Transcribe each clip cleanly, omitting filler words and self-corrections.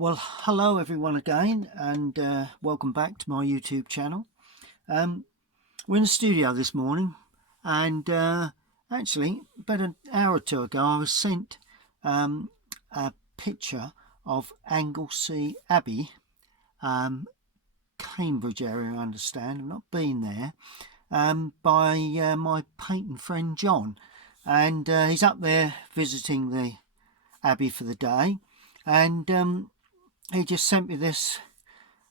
Well, hello everyone again, and welcome back to my YouTube channel. We're in the studio this morning, and actually, about an hour or two ago, I was sent a picture of Anglesey Abbey, Cambridge area, I understand. I've not been there, by my painting friend John, and he's up there visiting the Abbey for the day, and he just sent me this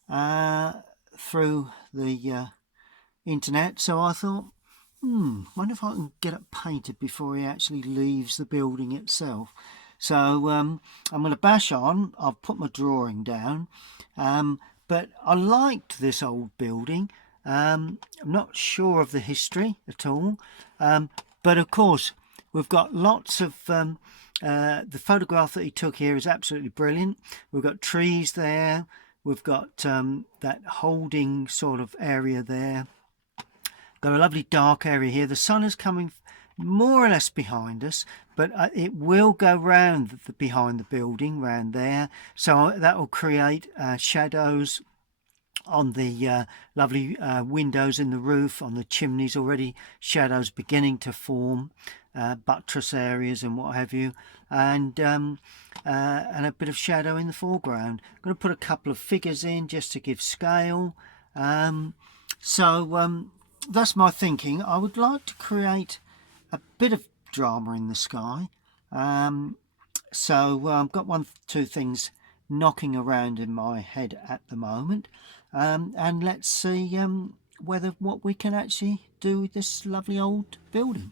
through the internet. So I thought, wonder if I can get it painted before he actually leaves the building itself. So I'm going to bash on. I've put my drawing down, but I liked this old building. I'm not sure of the history at all, but of course we've got lots of the photograph that he took here is absolutely brilliant. We've got trees there, we've got that holding sort of area there, got a lovely dark area here. The sun is coming more or less behind us, but it will go round behind the building, round there, so that will create shadows on the lovely windows in the roof, on the chimneys. Already shadows beginning to form, buttress areas and what have you, and a bit of shadow in the foreground. I'm going to put a couple of figures in just to give scale. So that's my thinking. I would like to create a bit of drama in the sky. So I've got two things knocking around in my head at the moment, and let's see what we can actually do with this lovely old building.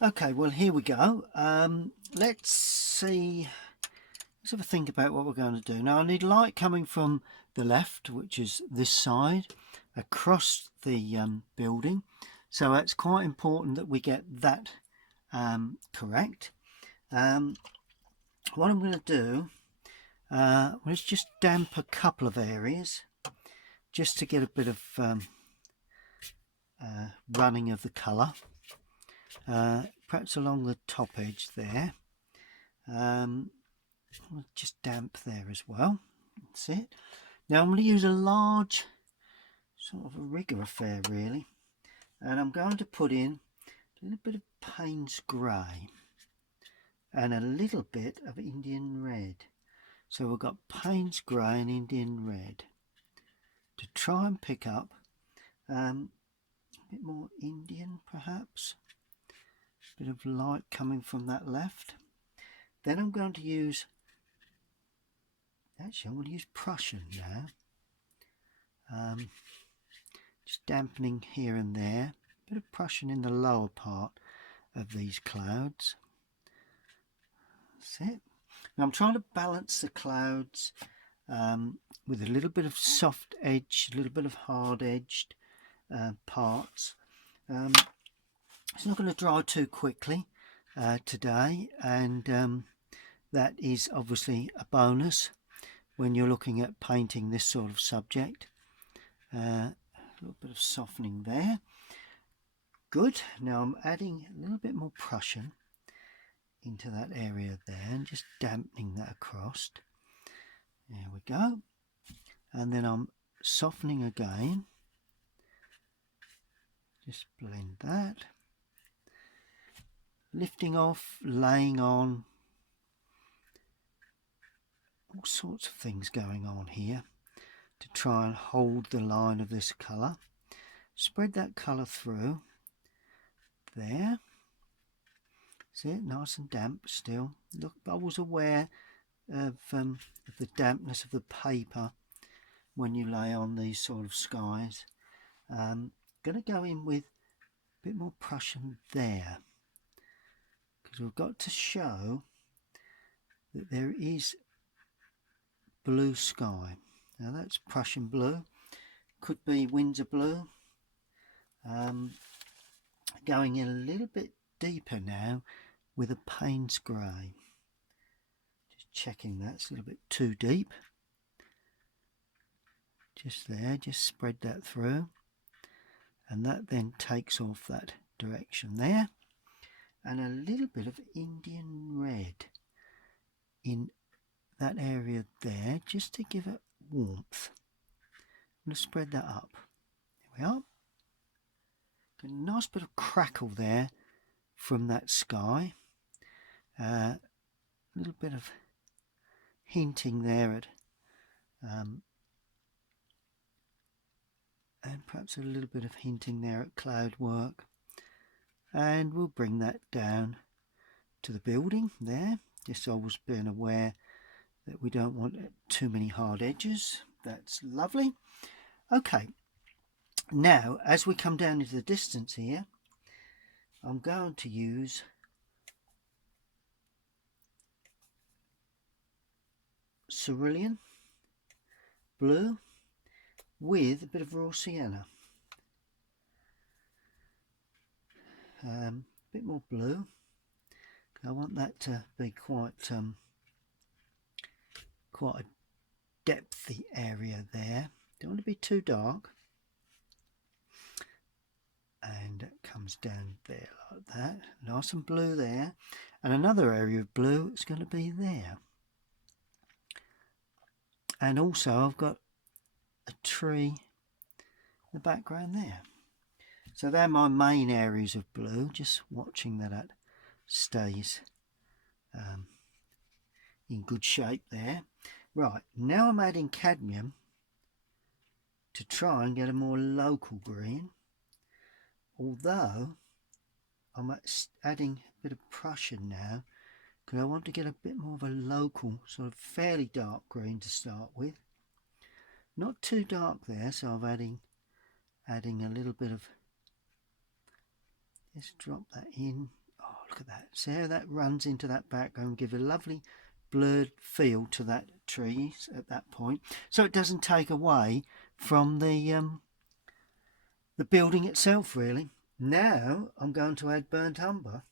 Okay, well, here we go. Let's see. Let's have a think about what we're going to do. Now, I need light coming from the left, which is this side, across the building. So it's quite important that we get that correct. What I'm going to do, let's just damp a couple of areas just to get a bit of running of the colour, perhaps along the top edge there. Just damp there as well. That's it. Now I'm going to use a large sort of a rigger affair really, and I'm going to put in a little bit of Payne's grey and a little bit of Indian red. So we've got Payne's grey and Indian red to try and pick up a bit more Indian, perhaps a bit of light coming from that left. Then I'm going to use, actually I'm going to use Prussian now, just dampening here and there, a bit of Prussian in the lower part of these clouds. That's it. Now I'm trying to balance the clouds with a little bit of soft edge, a little bit of hard edged parts. It's not going to dry too quickly today, and that is obviously a bonus when you're looking at painting this sort of subject. A little bit of softening there. Good. Now I'm adding a little bit more Prussian into that area there and just dampening that across. There we go. And then I'm softening again. Just blend that. Lifting off, laying on. All sorts of things going on here to try and hold the line of this colour. Spread that colour through there. See it, nice and damp still. Look, I was aware of the dampness of the paper when you lay on these sort of skies. Going to go in with a bit more Prussian there, because we've got to show that there is blue sky. Now that's Prussian blue, could be Windsor blue. Going in a little bit deeper now with a Payne's grey. Just checking that's a little bit too deep. Just there, just spread that through, and that then takes off that direction there. And a little bit of Indian red area there just to give it warmth. I'm going to spread that up. There we are. Got a nice bit of crackle there from that sky. A little bit of hinting there at and perhaps a little bit of hinting there at cloud work, and we'll bring that down to the building there, just always being aware that we don't want too many hard edges. That's lovely. Okay, now as we come down into the distance here, I'm going to use cerulean blue with a bit of raw sienna. A bit more blue. I want that to be quite a depthy area there. Don't want to be too dark. And it comes down there like that. Nice and blue there. And another area of blue is going to be there. And also I've got a tree in the background there. So they're my main areas of blue, just watching that it stays in good shape there. Right, now I'm adding cadmium to try and get a more local green, although I'm adding a bit of Prussian now because I want to get a bit more of a local, sort of fairly dark green to start with. Not too dark there, so I'm adding a little bit of, just drop that in. Oh, look at that. See how that runs into that background, give a lovely blurred feel to that tree at that point, so it doesn't take away from the building itself really. Now I'm going to add burnt umber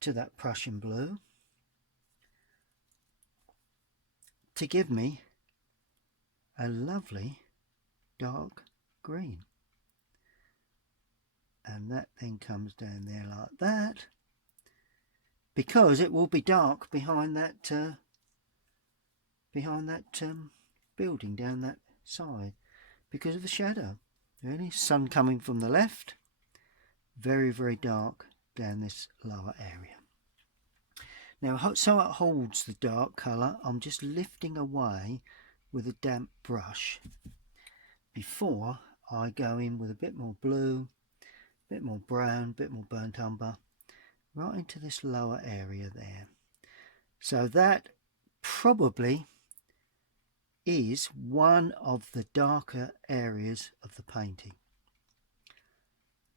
to that Prussian blue to give me a lovely dark green, and that then comes down there like that, because it will be dark behind that building down that side because of the shadow. Really, sun coming from the left, very, very dark down this lower area. Now, so it holds the dark colour, I'm just lifting away with a damp brush before I go in with a bit more blue, a bit more brown, a bit more burnt umber, right into this lower area there. So that probably is one of the darker areas of the painting.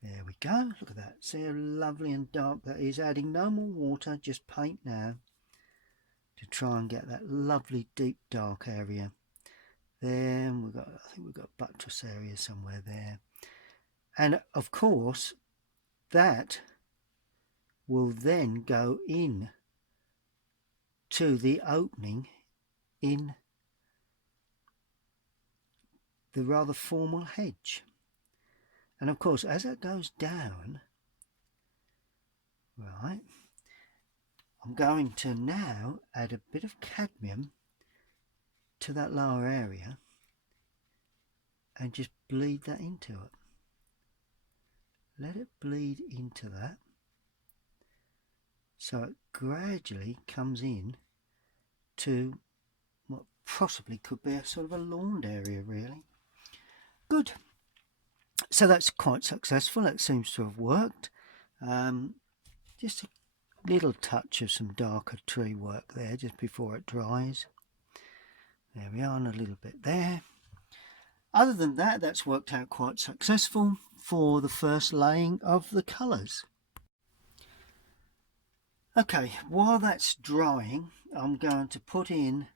There we go, look at that, see how lovely and dark that is. Adding no more water, just paint now to try and get that lovely deep dark area. Then I think we've got buttress area somewhere there, and of course that will then go in to the opening in the rather formal hedge. And of course as it goes down, right, I'm going to now add a bit of cadmium to that lower area and just bleed that into it. Let it bleed into that so it gradually comes in to what possibly could be a sort of a lawned area really. Good. So that's quite successful. It seems to have worked. Just a little touch of some darker tree work there just before it dries. There we are, and a little bit there. Other than that, that's worked out quite successful for the first laying of the colours. Okay, while that's drying, I'm going to put in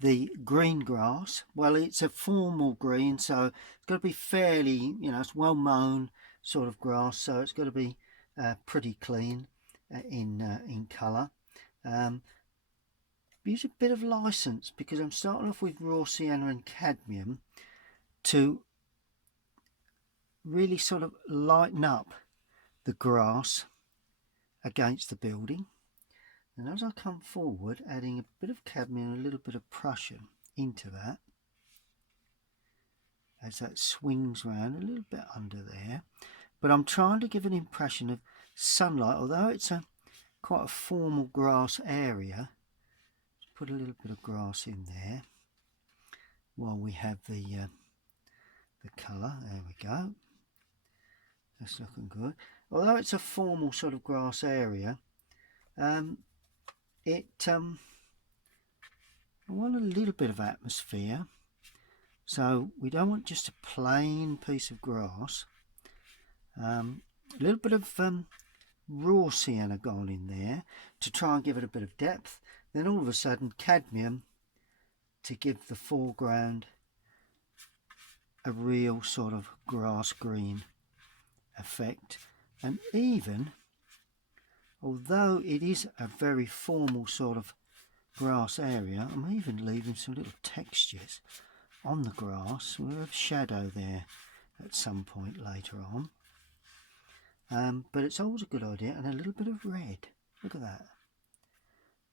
the green grass. Well, it's a formal green, so it's got to be fairly, it's well mown sort of grass, so it's got to be pretty clean in colour. Use a bit of license because I'm starting off with raw sienna and cadmium to really sort of lighten up the grass against the building. And as I come forward, adding a bit of cadmium and a little bit of Prussian into that, as that swings round a little bit under there. But I'm trying to give an impression of sunlight, although it's quite a formal grass area. Let's put a little bit of grass in there while we have the colour. There we go. That's looking good. Although it's a formal sort of grass area, I want a little bit of atmosphere. So we don't want just a plain piece of grass. A little bit of raw sienna gone in there to try and give it a bit of depth. Then all of a sudden cadmium to give the foreground a real sort of grass green effect. And even although it is a very formal sort of grass area, I'm even leaving some little textures on the grass. We'll have shadow there at some point later on. But it's always a good idea. And a little bit of red. Look at that.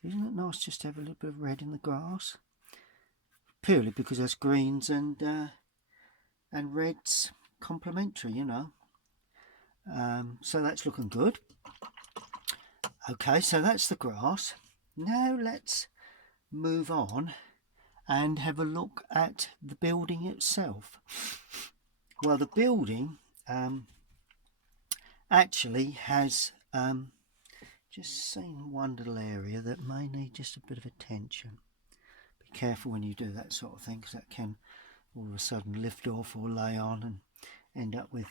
Isn't it nice just to have a little bit of red in the grass? Purely because that's greens and reds complementary, you know. So that's looking good. Okay, so that's the grass. Now let's move on and have a look at the building itself. Well, the building actually has just seen one little area that may need just a bit of attention. Be careful when you do that sort of thing, because that can all of a sudden lift off or lay on and end up with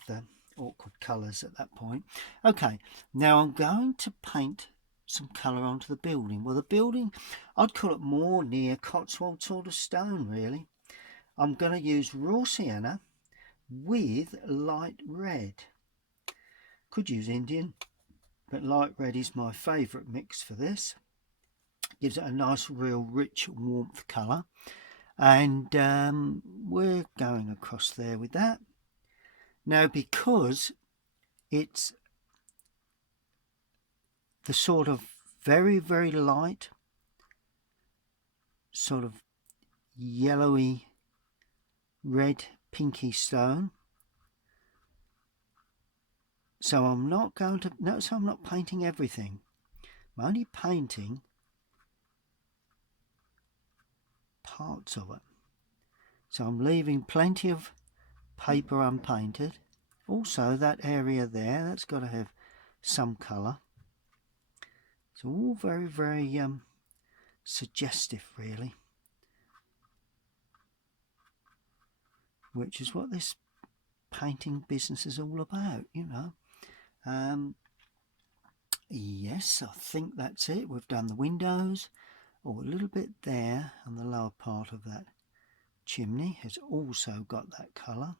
awkward colours at that point. Okay, now I'm going to paint some colour onto the building. Well, the building, I'd call it more near Cotswold sort of stone, really. I'm going to use raw sienna with light red. Could use Indian, but light red is my favourite mix for this. Gives it a nice, real rich warmth colour. And we're going across there with that. Now, because it's the sort of very, very light, sort of yellowy, red, pinky stone. So I'm not going to, notice I'm not painting everything. I'm only painting parts of it. So I'm leaving plenty of paper unpainted. Also that area there, that's got to have some colour. It's all very, very suggestive, really, which is what this painting business is all about, you know. Yes, I think that's it. We've done the windows. Oh, a little bit there on the lower part of that chimney has also got that colour.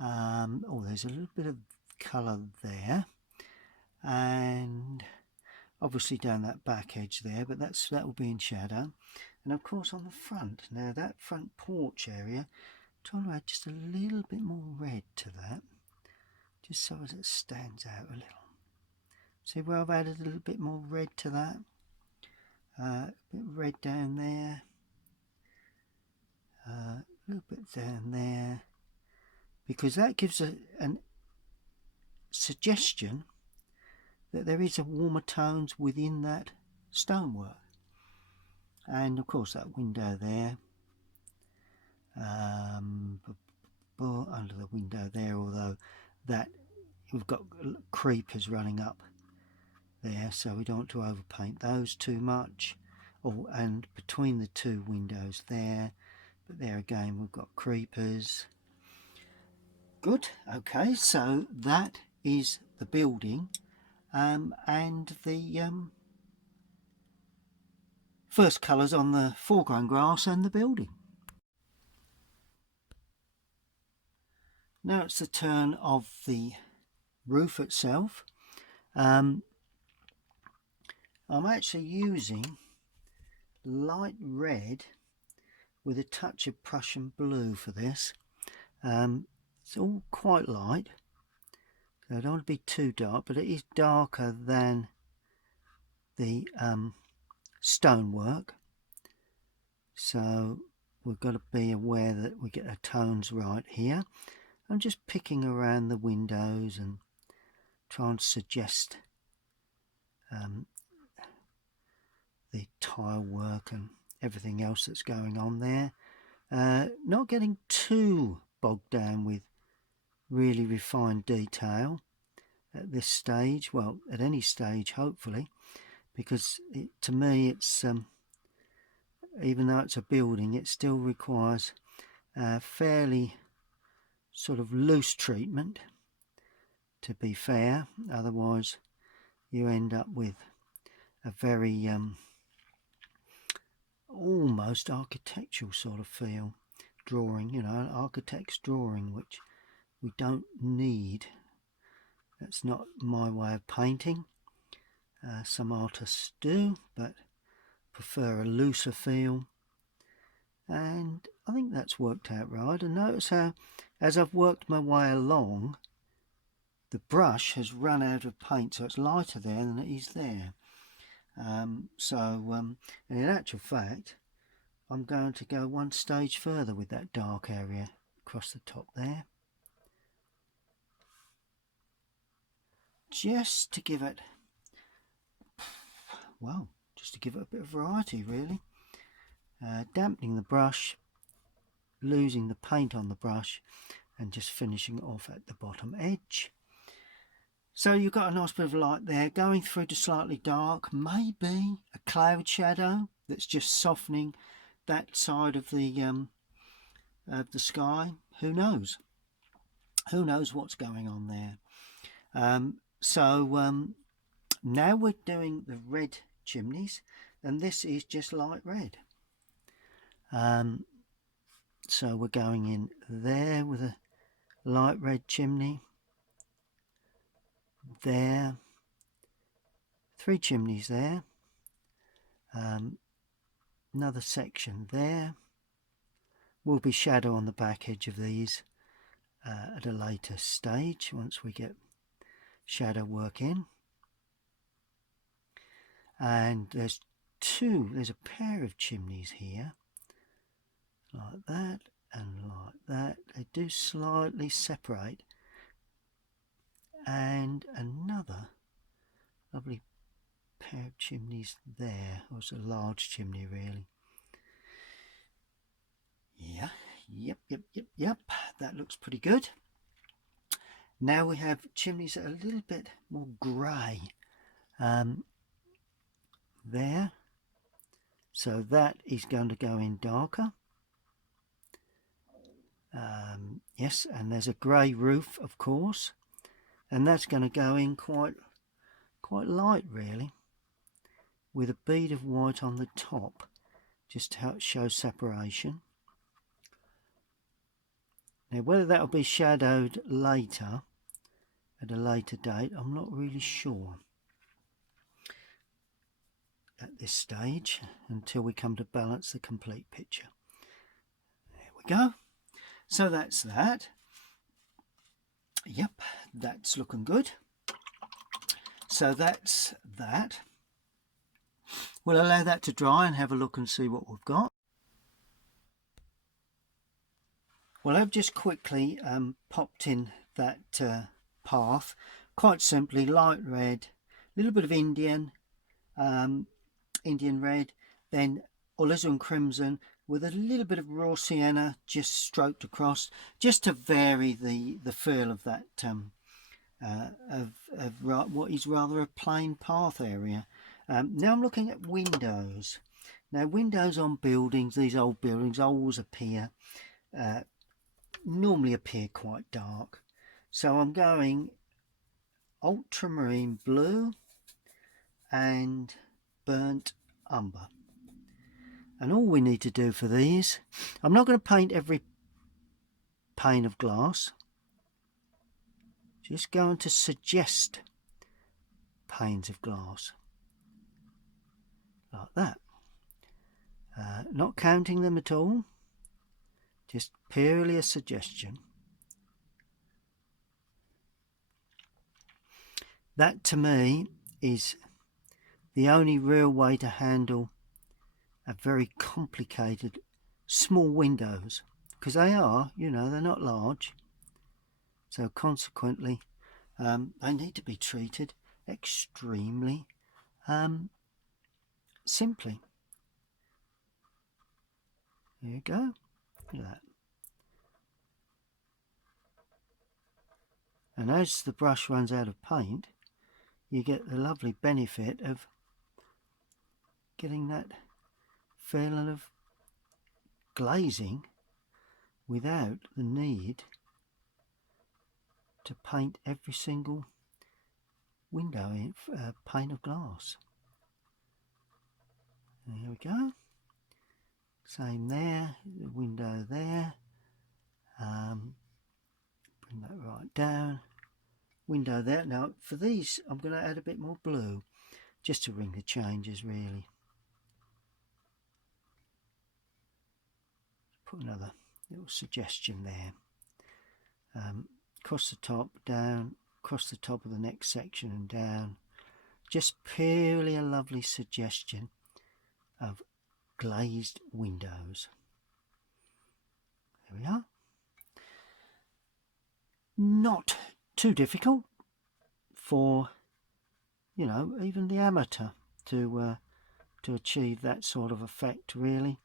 Oh, there's a little bit of colour there, and obviously down that back edge there, but that will be in shadow. And of course on the front, now that front porch area, trying to add just a little bit more red to that, just so as it stands out a little. See where I've added a little bit more red to that? A bit of red down there, a little bit down there, because that gives a suggestion that there is a warmer tones within that stonework. And of course that window there, under the window there, although that we've got creepers running up there, so we don't want to overpaint those too much. Oh, and between the two windows there, but there again we've got creepers. Good. Okay, so that is the building, and the first colours on the foreground grass and the building. Now it's the turn of the roof itself. I'm actually using light red with a touch of Prussian blue for this. It's all quite light, so I don't want to be too dark, but it is darker than the stonework, so we've got to be aware that we get our tones right here. I'm just picking around the windows and trying to suggest the tile work and everything else that's going on there. Not getting too bogged down with really refined detail at this stage, well, at any stage hopefully, because to me it's even though it's a building, it still requires fairly sort of loose treatment, to be fair. Otherwise you end up with a very almost architectural sort of feel drawing, you know, an architect's drawing, which we don't need. That's not my way of painting. Some artists do, but prefer a looser feel, and I think that's worked out right. And notice how, as I've worked my way along, the brush has run out of paint, so it's lighter there than it is there. And in actual fact, I'm going to go one stage further with that dark area across the top there, just to give it, well, just to give it a bit of variety really. Dampening the brush, losing the paint on the brush, and just finishing off at the bottom edge. So you've got a nice bit of light there, going through to slightly dark, maybe a cloud shadow that's just softening that side of the sky. Who knows? Who knows what's going on there? Now we're doing the red chimneys, and this is just light red. So we're going in there with a light red chimney. There, 3 chimneys there, another section there. Will be shadow on the back edge of these at a later stage once we get shadow work in. And there's a pair of chimneys here, like that and like that. They do slightly separate, and another lovely pair of chimneys there. Or it's a large chimney really. Yeah, yep, that looks pretty good. Now we have chimneys that are a little bit more grey there, so that is going to go in darker. Yes, and there's a grey roof, of course, and that's going to go in quite light really, with a bead of white on the top, just to help show separation. Now whether that will be shadowed later, at a later date, I'm not really sure at this stage, until we come to balance the complete picture. There we go. So that's that. Yep, that's looking good. So that's that. We'll allow that to dry and have a look and see what we've got. Well, I've just quickly popped in that path, quite simply light red, a little bit of Indian red, then alizarin crimson with a little bit of raw sienna just stroked across, just to vary the feel of that what is rather a plain path area. Now I'm looking at windows. Now windows on buildings, these old buildings, always normally appear quite dark. So I'm going ultramarine blue and burnt umber. And all we need to do for these, I'm not going to paint every pane of glass, just going to suggest panes of glass like that, not counting them at all, just purely a suggestion. That to me is the only real way to handle a very complicated small windows, because they are, you know, they're not large, so consequently they need to be treated extremely simply. There you go. Look at that. And as the brush runs out of paint, you get the lovely benefit of getting that feeling of glazing without the need to paint every single window in pane of glass. There we go. Same there, the window there. Bring that right down. Window there. Now for these I'm going to add a bit more blue just to ring the changes really. Put another little suggestion there. Across the top, down, across the top of the next section and down. Just purely a lovely suggestion of glazed windows. There we are. Not too difficult for, you know, even the amateur to achieve that sort of effect really.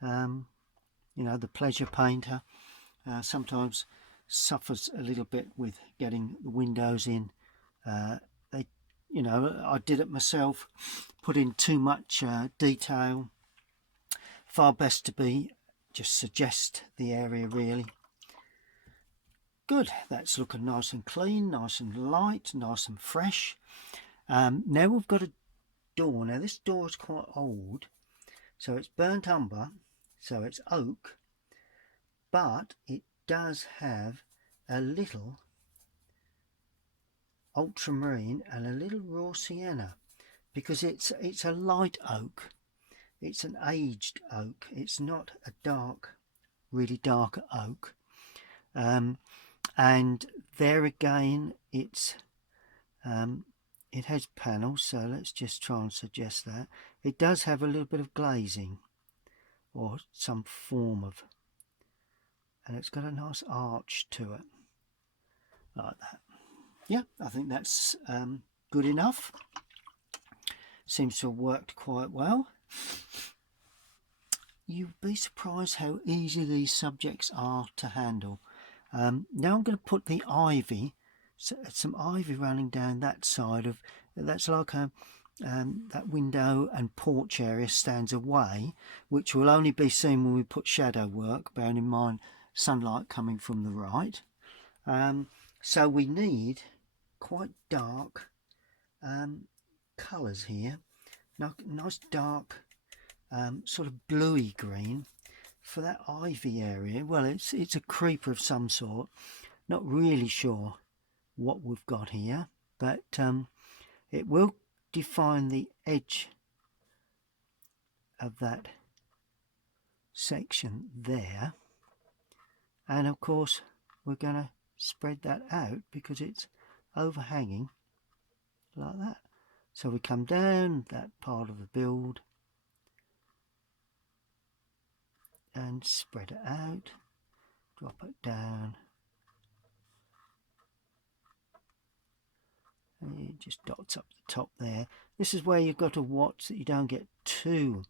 You know, the pleasure painter sometimes suffers a little bit with getting the windows in. You know, I did it myself, put in too much detail. Far best to be just suggest the area really. Good, that's looking nice and clean, nice and light, nice and fresh. Now we've got a door. Now this door is quite old, so it's burnt umber, so it's oak, but it does have a little ultramarine and a little raw sienna, because it's a light oak. It's an aged oak. It's not a dark, really dark oak. And there again, it's it has panels, so let's just try and suggest that. It does have a little bit of glazing or some form of, and it's got a nice arch to it like that. Yeah, I think that's good enough. Seems to have worked quite well. You'd be surprised how easy these subjects are to handle. Now I'm going to put the ivy, some ivy running down that side of, that's like a that window and porch area stands away, which will only be seen when we put shadow work, bearing in mind sunlight coming from the right. So we need quite dark colours here. Now, nice dark sort of bluey green for that ivy area. Well, it's a creeper of some sort. Not really sure what we've got here, but it will define the edge of that section there. And of course we're going to spread that out because it's overhanging like that. So we come down that part of the build and spread it out, drop it down, and it just dots up the top there. This is where you've got to watch that you don't get too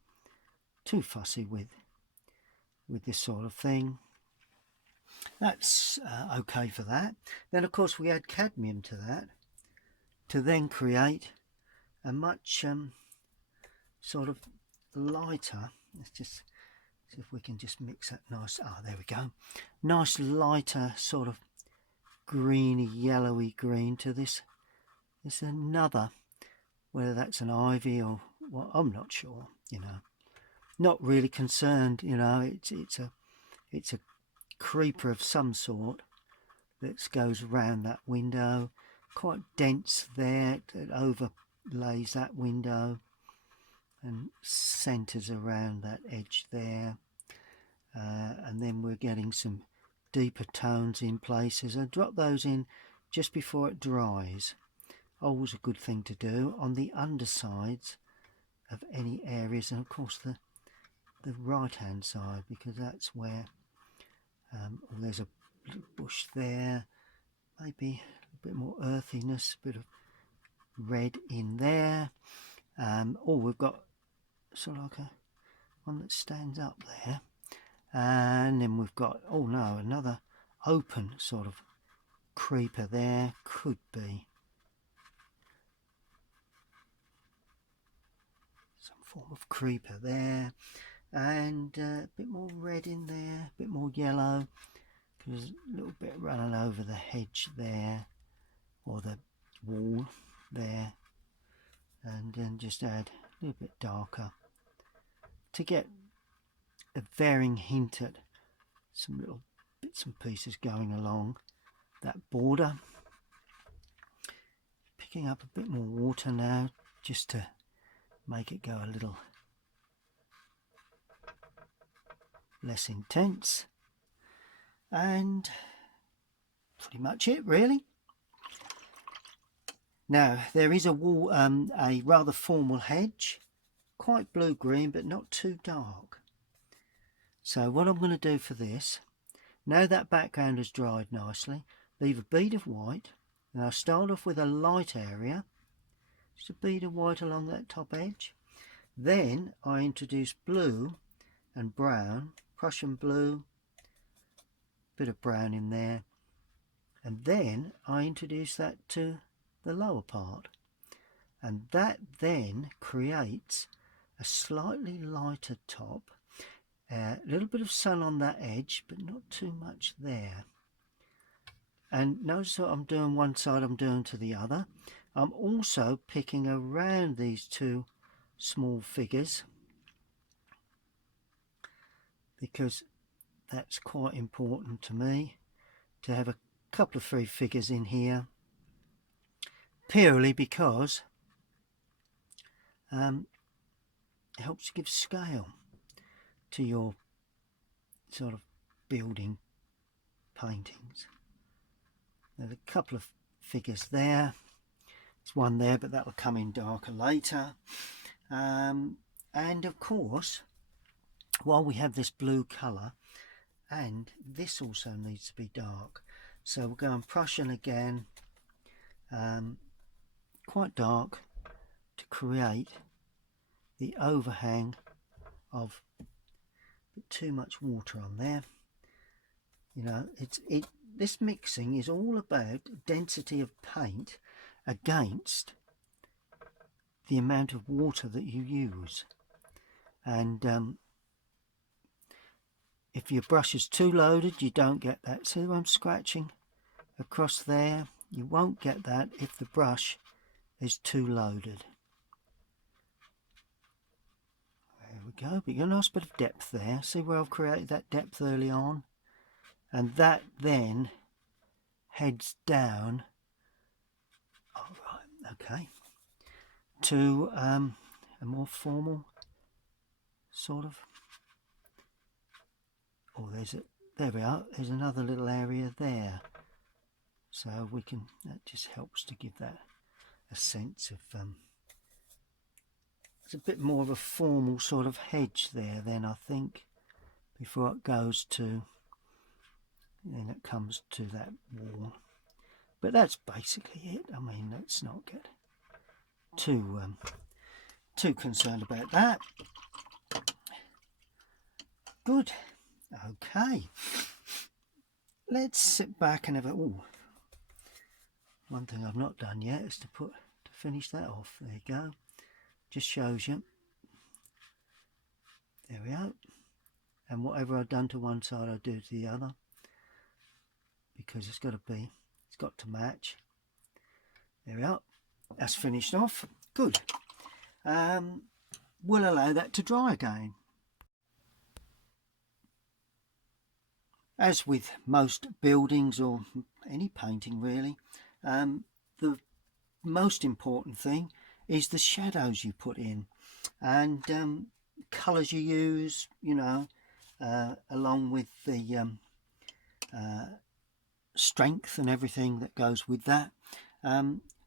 fussy with this sort of thing. That's okay for that. Then of course we add cadmium to that to then create a much sort of lighter, let's just see if we can just mix that nice, there we go, nice lighter sort of greeny yellowy green to this another, whether that's an ivy or what, I'm not sure, you know, not really concerned, you know, it's a creeper of some sort that goes around that window, quite dense there, that overlays that window and centers around that edge there, and then we're getting some deeper tones in places. I drop those in just before it dries, always a good thing to do on the undersides of any areas, and of course the right hand side, because that's where there's a little bush there, maybe a bit more earthiness, a bit of red in there. Oh, we've got sort of like a one that stands up there, and then we've got, oh no, another open sort of creeper there. Could be some form of creeper there, and a bit more red in there, a bit more yellow, because a little bit running over the hedge there, or the wall there, and then just add a little bit darker to get a varying hint at some little bits and pieces going along that border. Picking up a bit more water now, just to make it go a little less intense, and pretty much it really. Now there is a wall, a rather formal hedge, quite blue-green but not too dark. So what I'm going to do for this, now that background has dried nicely, leave a bead of white. Now I'll start off with a light area, just a bead of white along that top edge. Then I introduce blue and brown, Prussian blue, bit of brown in there, and then I introduce that to the lower part, and that then creates a slightly lighter top, a little bit of sun on that edge but not too much there. And notice what I'm doing one side, I'm doing to the other. I'm also picking around these two small figures, because that's quite important to me, to have a couple of free figures in here, purely because it helps to give scale to your sort of building paintings. There's a couple of figures there. There's one there, but that will come in darker later. And of course, while we have this blue colour, and this also needs to be dark, so we'll go on Prussian again, quite dark, to create the overhang of too much water on there. You know, this mixing is all about density of paint against the amount of water that you use. And if your brush is too loaded, you don't get that. See, I'm scratching across there, you won't get that if the brush is too loaded. There we go, but you got a nice bit of depth there. See where I've created that depth early on, and that then heads down, all right, okay, to a more formal sort of, oh, there we are, there's another little area there, so we can, that just helps to give that a sense of it's a bit more of a formal sort of hedge there then, I think, before it goes to, then it comes to that wall. But that's basically it. I mean, let's not get too concerned about that. Good. Okay. Let's sit back and have a, oh, one thing I've not done yet is to finish that off. There you go. Just shows you. There we are. And whatever I've done to one side, I'll do to the other, because it's got to match. There we are. That's finished off. Good. We'll allow that to dry again. As with most buildings or any painting really, the most important thing is the shadows you put in, and colours you use, you know, along with the strength and everything that goes with that.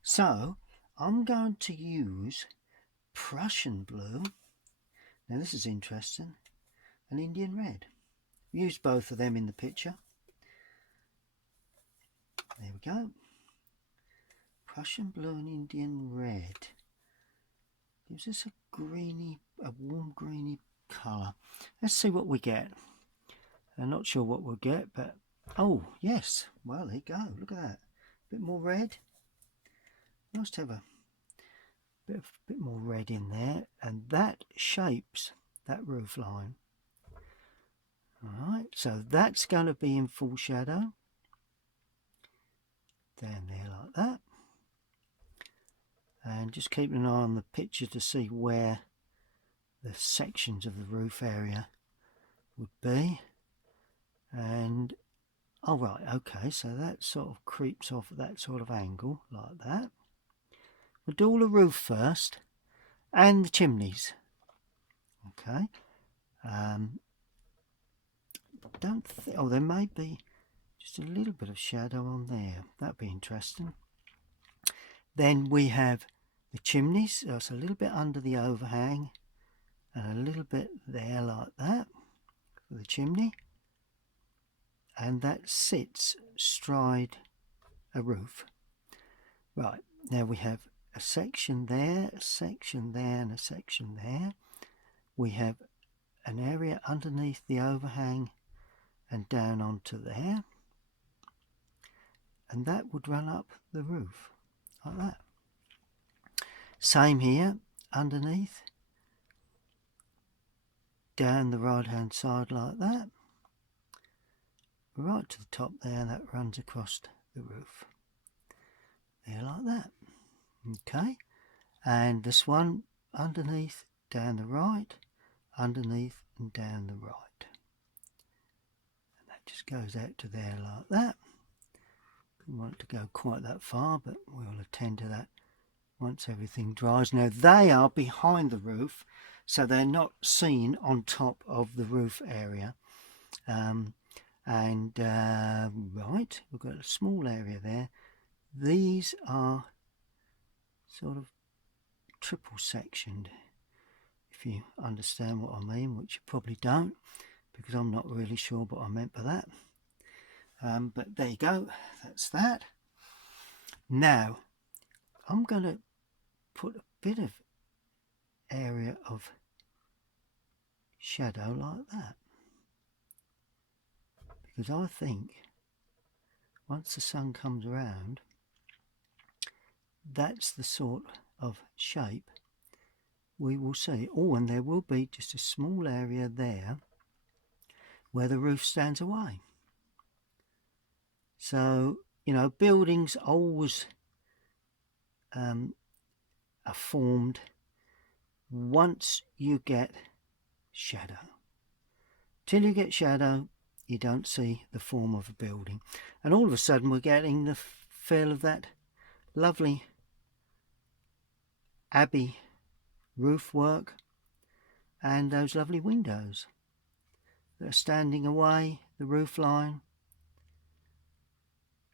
So I'm going to use Prussian blue. Now this is interesting, and Indian red. Use both of them in the picture. There we go. Prussian blue and Indian red. Gives us a warm greeny colour. Let's see what we get. I'm not sure what we'll get, but oh yes, well there you go. Look at that. A bit more red. Nice to have a bit more red in there, and that shapes that roof line. Alright, so that's going to be in full shadow. Down there like that. And just keeping an eye on the picture to see where the sections of the roof area would be. And oh right, okay, so that sort of creeps off at that sort of angle like that. We'll do all the roof first and the chimneys. Okay. Don't think, oh, there may be just a little bit of shadow on there. That'd be interesting. Then we have the chimneys, so it's a little bit under the overhang and a little bit there like that for the chimney, and that sits astride a roof. Right, now we have a section there, a section there, and a section there. We have an area underneath the overhang and down onto there, and that would run up the roof like that. Same here, underneath, down the right hand side like that, right to the top there, and that runs across the roof there like that. Okay, and this one underneath, down the right, underneath and down the right, and that just goes out to there like that. Don't want it to go quite that far, but we'll attend to that once everything dries. Now they are behind the roof, so they're not seen on top of the roof area. Right, we've got a small area there. These are sort of triple sectioned, if you understand what I mean, which you probably don't, because I'm not really sure what I meant by that. But there you go, that's that. Now I'm going to put a bit of area of shadow like that, because I think once the sun comes around, that's the sort of shape we will see. Oh, and there will be just a small area there where the roof stands away. So, you know, buildings always are formed once you get shadow. Till you get shadow, you don't see the form of a building. And all of a sudden we're getting the feel of that lovely abbey roof work and those lovely windows that are standing away, the roof line,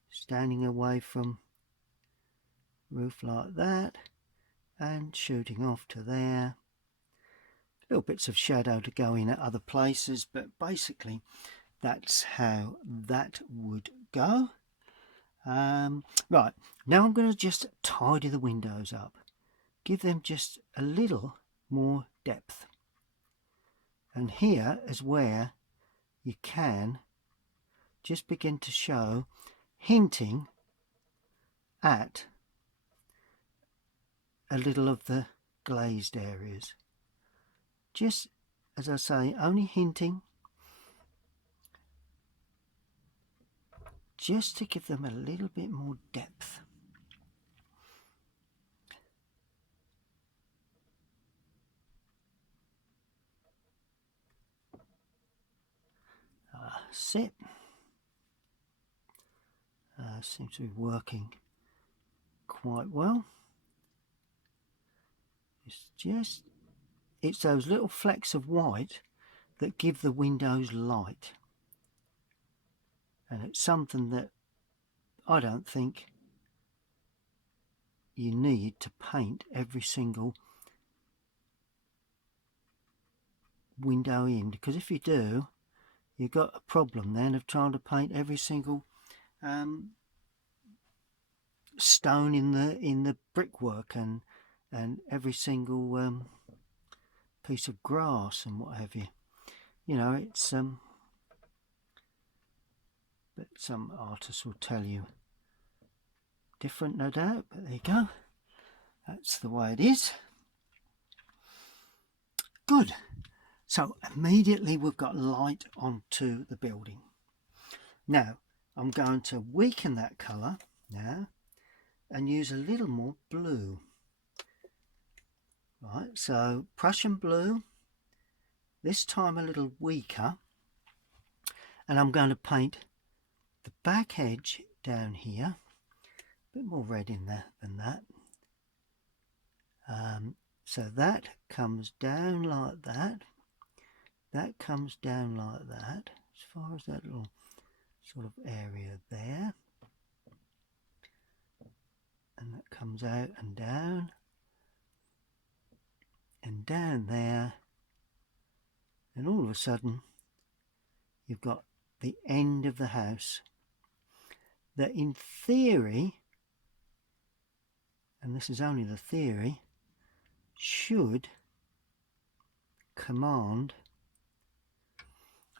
standing away from roof like that and shooting off to there. Little bits of shadow to go in at other places, but basically that's how that would go. Right, now I'm going to just tidy the windows up, give them just a little more depth, and here is where you can just begin to show, hinting at a little of the glazed areas. Just, as I say, only hinting, just to give them a little bit more depth. Sit. Seems to be working quite well. It's those little flecks of white that give the windows light, and it's something that I don't think you need to paint every single window in, because if you do, you've got a problem then of trying to paint every single stone in the brickwork and every single piece of grass and what have you. You know, it's but some artists will tell you different, no doubt, but there you go, that's the way it is. Good. So immediately we've got light onto the building. Now I'm going to weaken that colour now and use a little more blue. Right, so Prussian blue, this time a little weaker, and I'm going to paint the back edge down here, a bit more red in there than that. So that comes down like that. That comes down like that, as far as that little sort of area there. And that comes out and down there. And all of a sudden, you've got the end of the house that in theory, and this is only the theory, should command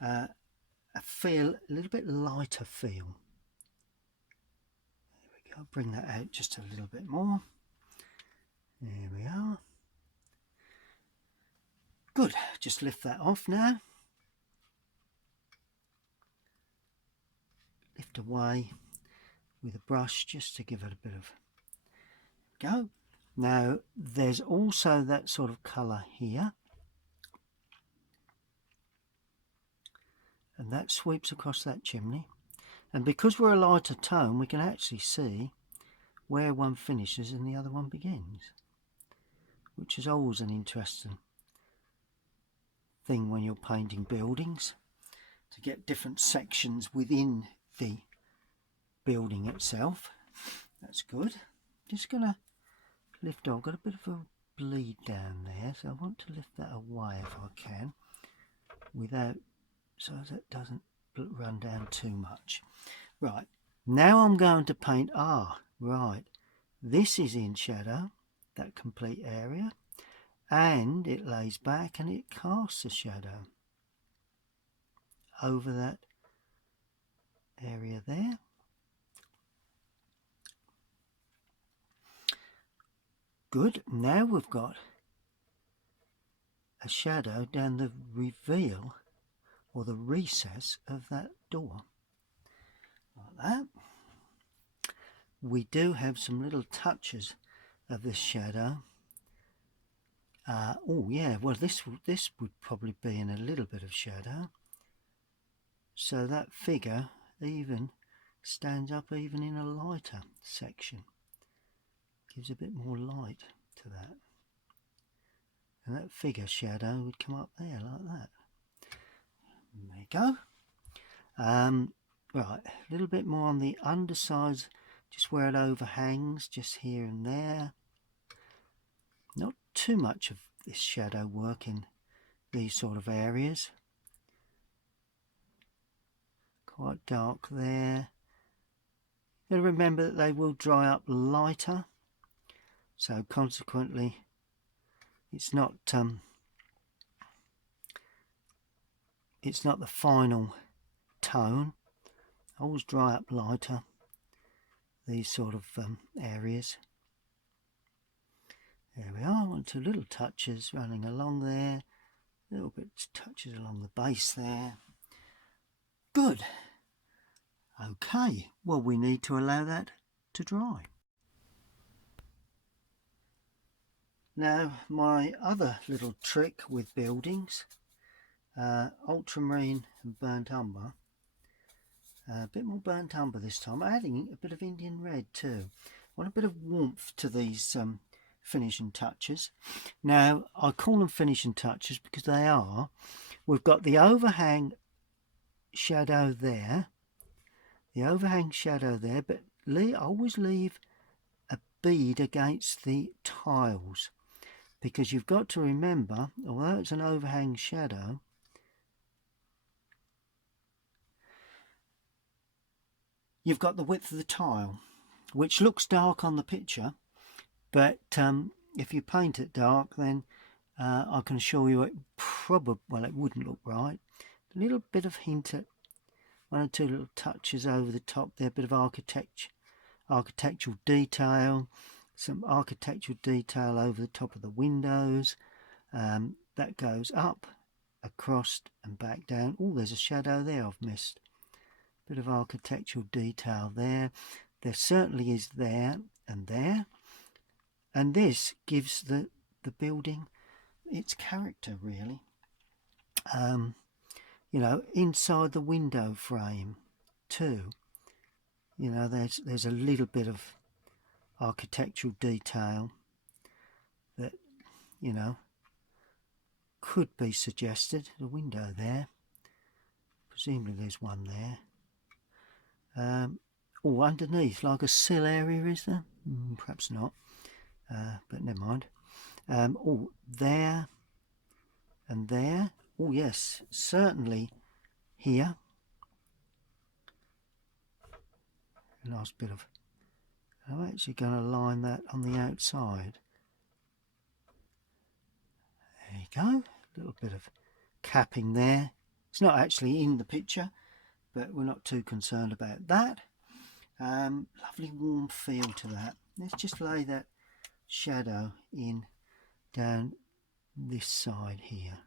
a feel, a little bit lighter feel. There we go, bring that out just a little bit more. There we are. Good, just lift that off now. Lift away with a brush just to give it a bit of go. Now there's also that sort of colour here, and that sweeps across that chimney, and because we're a lighter tone we can actually see where one finishes and the other one begins, which is always an interesting thing when you're painting buildings, to get different sections within the building itself. That's good. Just gonna lift off. I've got a bit of a bleed down there, so I want to lift that away if I can, without, so that doesn't run down too much. Right, now I'm going to paint, right, this is in shadow, that complete area, and it lays back and it casts a shadow over that area there. Good, now we've got a shadow down the reveal or the recess of that door, like that. We do have some little touches of this shadow. Oh yeah, well this would probably be in a little bit of shadow, so that figure even stands up even in a lighter section, gives a bit more light to that, and that figure shadow would come up there like that. There you go. Right, a little bit more on the undersides, just where it overhangs, just here and there. Not too much of this shadow work in these sort of areas. Quite dark there. You've got to remember that they will dry up lighter, so consequently it's not the final tone. Always dry up lighter, these sort of areas. There we are, 1 or 2 little touches running along there, little bit touches along the base there. Good. Okay, well we need to allow that to dry. Now my other little trick with buildings, ultramarine and burnt umber, a bit more burnt umber this time, adding a bit of Indian red too. I want a bit of warmth to these finishing touches. Now I call them finishing touches because they are. We've got the overhang shadow there, but always leave a bead against the tiles, because you've got to remember, although it's an overhang shadow, you've got the width of the tile, which looks dark on the picture, but if you paint it dark, then I can assure you it probably, well, it wouldn't look right. A little bit of hint at one or two little touches over the top there, a bit of architectural detail, some architectural detail over the top of the windows. That goes up, across and back down. Oh, there's a shadow there I've missed. Bit of architectural detail there. There certainly is there and there. And this gives the building its character, really. You know, inside the window frame too, you know, there's a little bit of architectural detail that, you know, could be suggested. The window there, presumably there's one there. Oh, underneath, like a sill area, is there? Perhaps not, but never mind. Oh, there and there. Oh yes, certainly here. A nice bit of, I'm actually going to line that on the outside. There you go, a little bit of capping there. It's not actually in the picture, but we're not too concerned about that. Lovely warm feel to that. Let's just lay that shadow in down this side here.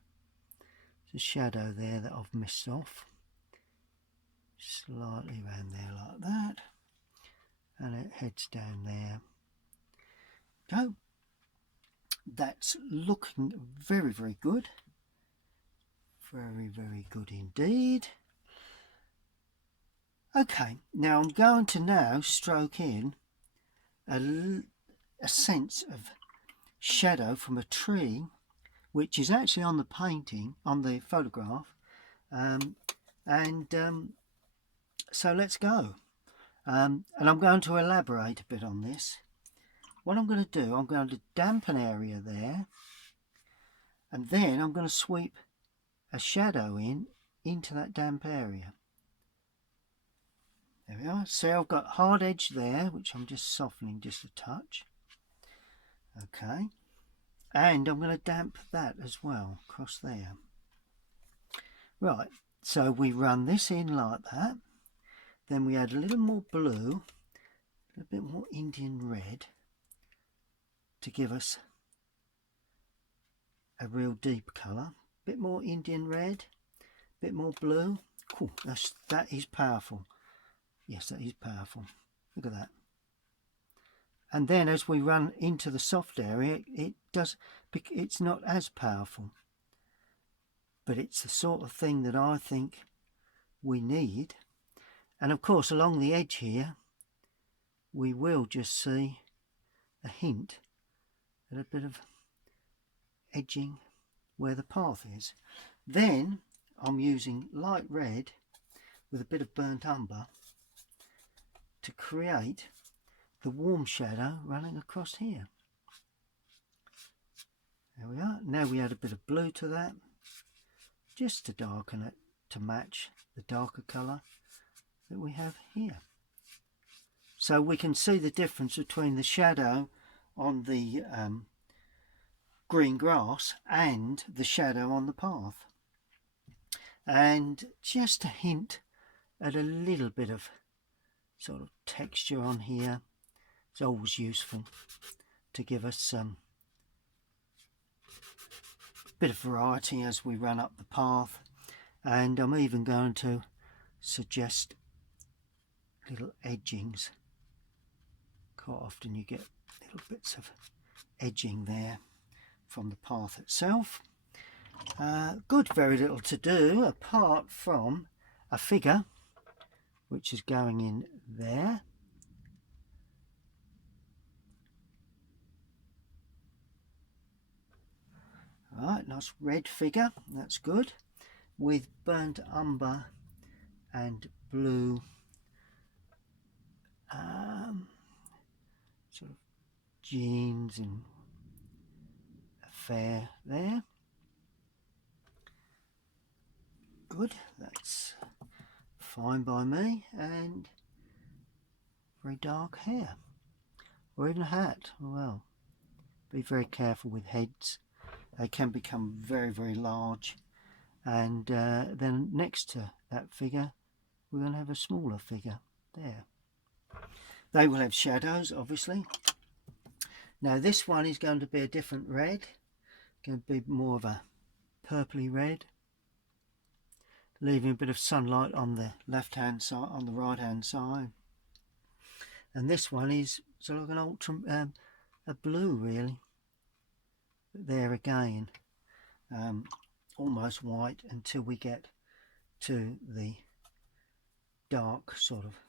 There's a shadow there that I've missed off. Slightly around there like that. And it heads down there. Go. That's looking very, very good. Very, very good indeed. Okay, now I'm going to now stroke in a sense of shadow from a tree, which is actually on the painting, on the photograph. So let's go. And I'm going to elaborate a bit on this. What I'm going to do, I'm going to damp an area there, and then I'm going to sweep a shadow into that damp area. There we are. See, I've got hard edge there, which I'm just softening just a touch. Okay, and I'm going to damp that as well across there. Right, so we run this in like that. Then we add a little more blue, a bit more Indian red to give us a real deep colour. A bit more Indian red, a bit more blue. Cool, that is powerful. Yes, that is powerful. Look at that. And then as we run into the soft area, it's not as powerful. But it's the sort of thing that I think we need. And of course, along the edge here, we will just see a hint at a bit of edging where the path is. Then I'm using light red with a bit of burnt umber to create the warm shadow running across here. There we are. Now we add a bit of blue to that, just to darken it to match the darker colour that we have here. So we can see the difference between the shadow on the green grass and the shadow on the path. And just a hint at a little bit of sort of texture on here. It's always useful to give us some bit of variety as we run up the path. And I'm even going to suggest little edgings. Quite often you get little bits of edging there from the path itself. Good, very little to do apart from a figure which is going in there. Right, nice red figure, that's good, with burnt umber and blue sort of jeans and affair there. Good, that's fine by me. And very dark hair, or even a hat. Well, be very careful with heads. They can become very, very large. And then next to that figure, we're going to have a smaller figure there. They will have shadows, obviously. Now this one is going to be a different red, going to be more of a purpley red, leaving a bit of sunlight on the left hand side, on the right hand side. And this one is sort of like a blue really. But there again, almost white until we get to the dark sort of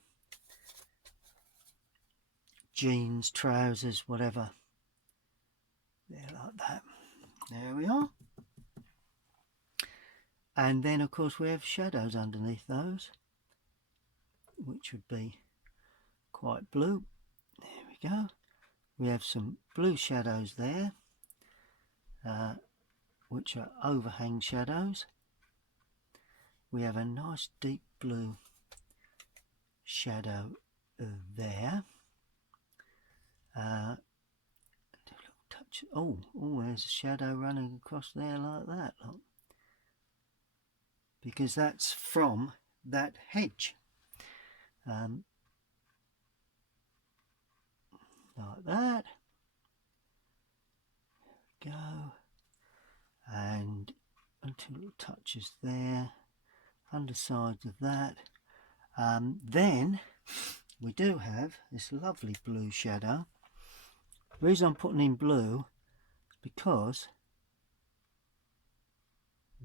jeans, trousers, whatever. There, like that. There we are. And then of course we have shadows underneath those, which would be quite blue. There we go. We have some blue shadows there, which are overhang shadows. We have a nice deep blue shadow there. Touch. Oh, there's a shadow running across there like that, look. Because that's from that hedge. Like that. There we go. And two little touches there. Undersides of that. Then we do have this lovely blue shadow. The reason I'm putting in blue is because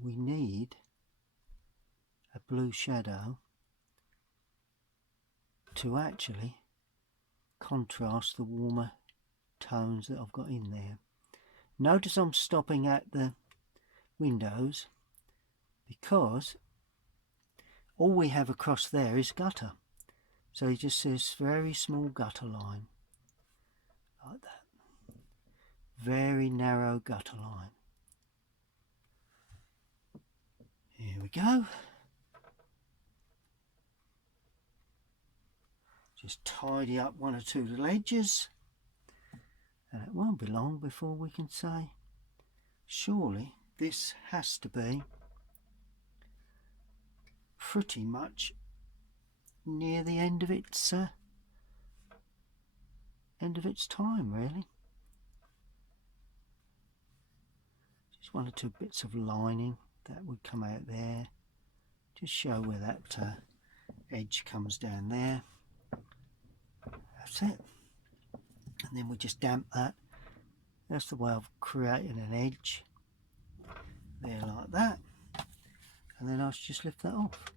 we need a blue shadow to actually contrast the warmer tones that I've got in there. Notice I'm stopping at the windows because all we have across there is gutter. So you just see this very small gutter line like that. Very narrow gutter line. Here we go. Just tidy up one or two little edges, and it won't be long before we can say, surely this has to be pretty much near the end of its time, really. Just one or two bits of lining that would come out there, just show where that edge comes down there. That's it. And then we just damp that. That's the way of creating an edge there, like that. And then I'll just lift that off,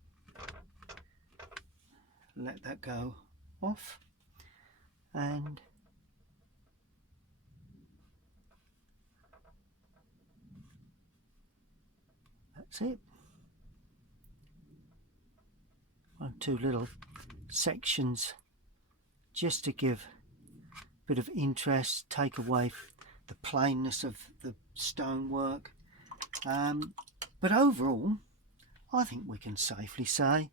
let that go off, and that's it. One, two little sections just to give a bit of interest, take away the plainness of the stonework. But overall, I think we can safely say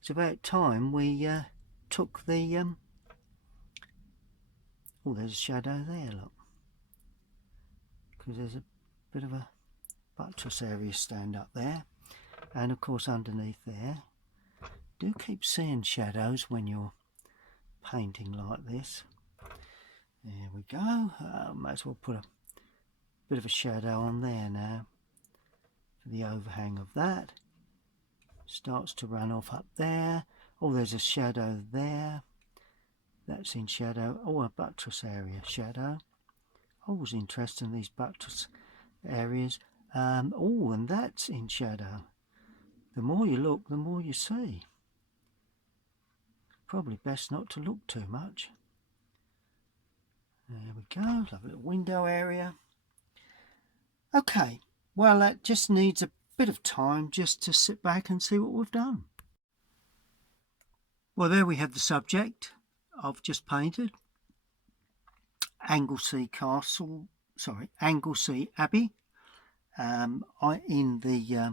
it's about time we took the oh, there's a shadow there, look, because there's a bit of a buttress area stand up there, and of course underneath there. Do keep seeing shadows when you're painting like this. There we go. Might as well put a bit of a shadow on there now for the overhang of that. Starts to run off up there. Oh, there's a shadow there. That's in shadow. Oh, a buttress area shadow. Always interesting, these buttress areas. Oh, and that's in shadow. The more you look, the more you see. Probably best not to look too much. There we go. Lovely little window area. Okay, well, that just needs a bit of time just to sit back and see what we've done. Well, there we have the subject I've just painted, Anglesey Castle, sorry, Anglesey Abbey, in the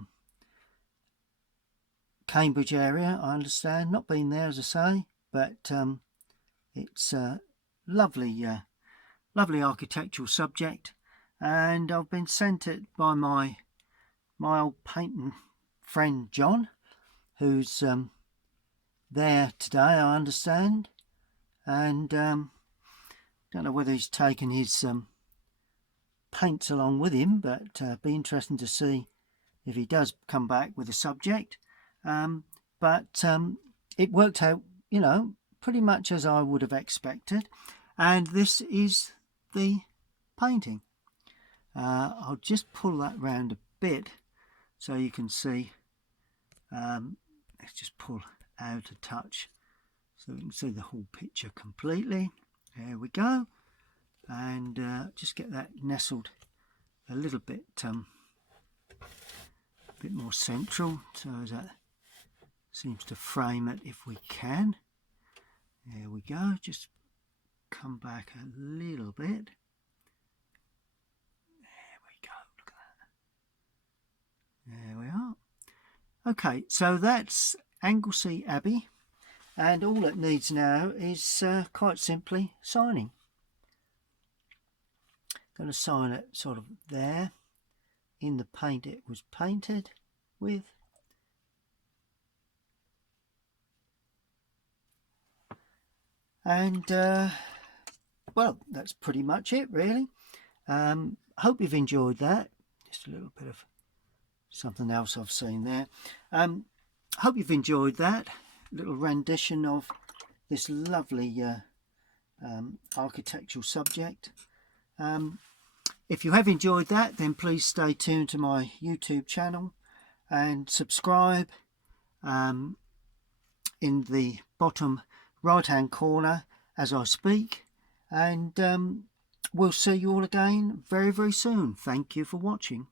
Cambridge area, I understand. Not been there, as I say, but it's a lovely, lovely architectural subject, and I've been sent it by my old painting friend John, who's there today, I understand, and don't know whether he's taken his paints along with him, but be interesting to see if he does come back with a subject. But it worked out, you know, pretty much as I would have expected, and this is the painting. I'll just pull that round a bit so you can see. Let's just pull out a touch so we can see the whole picture completely. There we go, and just get that nestled a little bit more central, so that seems to frame it if we can. There we go, just come back a little bit. There we go, look at that. There we are. Okay, so that's Anglesey Abbey, and all it needs now is quite simply signing. Going to sign it sort of there in the paint it was painted with. And well, that's pretty much it really. Hope you've enjoyed that. Just a little bit of something else I've seen there. Hope you've enjoyed that little rendition of this lovely architectural subject. If you have enjoyed that, then please stay tuned to my YouTube channel and subscribe in the bottom right hand corner as I speak, and we'll see you all again very, very soon. Thank you for watching.